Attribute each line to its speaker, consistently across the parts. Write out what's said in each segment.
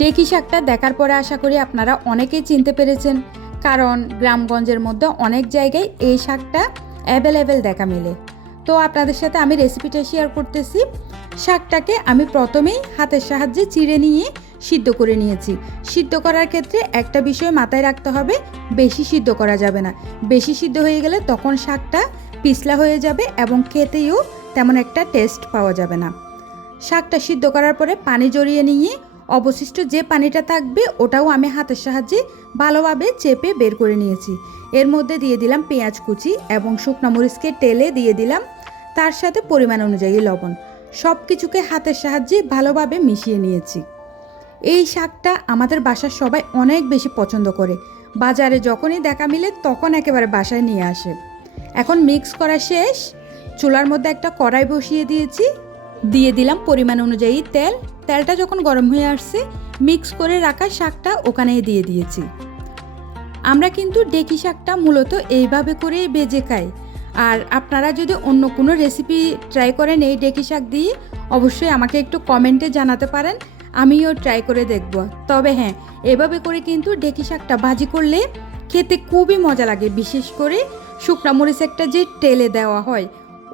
Speaker 1: ডেকি শাকটা, দেখার পরে আশা করি আপনারা অনেকেই চিনতে পেরেছেন। কারণ গ্রামগঞ্জের মধ্যে অনেক জায়গায় এই শাকটা অ্যাভেলেবেল দেখা মেলে। তো আপনাদের সাথে আমি রেসিপিটা শেয়ার করতেছি। শাকটাকে আমি প্রথমেই হাতের সাহায্যে চিড়ে নিয়ে সিদ্ধ করে নিয়েছি। সিদ্ধ করার ক্ষেত্রে একটা বিষয় মাথায় রাখতে হবে, বেশি সিদ্ধ করা যাবে না। বেশি সিদ্ধ হয়ে গেলে তখন শাকটা পিছলা হয়ে যাবে এবং খেতেও তেমন একটা টেস্ট পাওয়া যাবে না। শাকটা সিদ্ধ করার পরে পানি জড়িয়ে নিয়ে অবশিষ্ট যে পানিটা থাকবে, ওটাও আমি হাতের সাহায্যে ভালোভাবে চেপে বের করে নিয়েছি। এর মধ্যে দিয়ে দিলাম পেঁয়াজ কুচি এবং শুকনো মরিচকে টেলে দিয়ে দিলাম। তার সাথে পরিমাণ অনুযায়ী লবণ। সব কিছুকে হাতের সাহায্যে ভালোভাবে মিশিয়ে নিয়েছি। এই শাকটা আমাদের বাসার সবাই অনেক বেশি পছন্দ করে। বাজারে যখনই দেখা মিলে তখন একেবারে বাসায় নিয়ে আসে। এখন মিক্স করা শেষ। চুলার মধ্যে একটা কড়াই বসিয়ে দিয়েছি। দিয়ে দিলাম পরিমাণ অনুযায়ী তেল। তেলটা যখন গরম হয়ে আসছে মিক্স করে রাখা শাকটা ওখানেই দিয়ে দিয়েছি। আমরা কিন্তু ডেকি শাকটা মূলত এইভাবে করেই বেজে খাই। আর আপনারা যদি অন্য কোনো রেসিপি ট্রাই করেন এই ডেকি শাক দিয়ে, অবশ্যই আমাকে একটু কমেন্টে জানাতে পারেন। আমিও ট্রাই করে দেখব। তবে হ্যাঁ এভাবে করে কিন্তু ডেকি শাকটা ভাজি করলে খেতে খুবই মজা লাগে। বিশেষ করে শুকনা মরিচ একটা যে টেলে দেওয়া হয়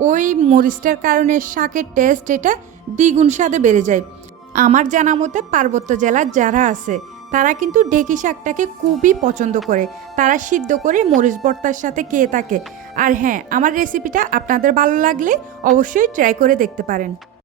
Speaker 1: ওই মরিচটার কারণে শাকের টেস্ট এটা দ্বিগুণ স্বাদে বেড়ে যায়। আমার জানা মতে পার্বত্য জেলার যারা আছে, তারা কিন্তু ঢেকি শাকটাকে খুবই পছন্দ করে। তারা সিদ্ধ করে মরিচ ভর্তার সাথে খেয়ে থাকে। আর হ্যাঁ আমার রেসিপিটা আপনাদের ভালো লাগলে অবশ্যই ট্রাই করে দেখতে পারেন।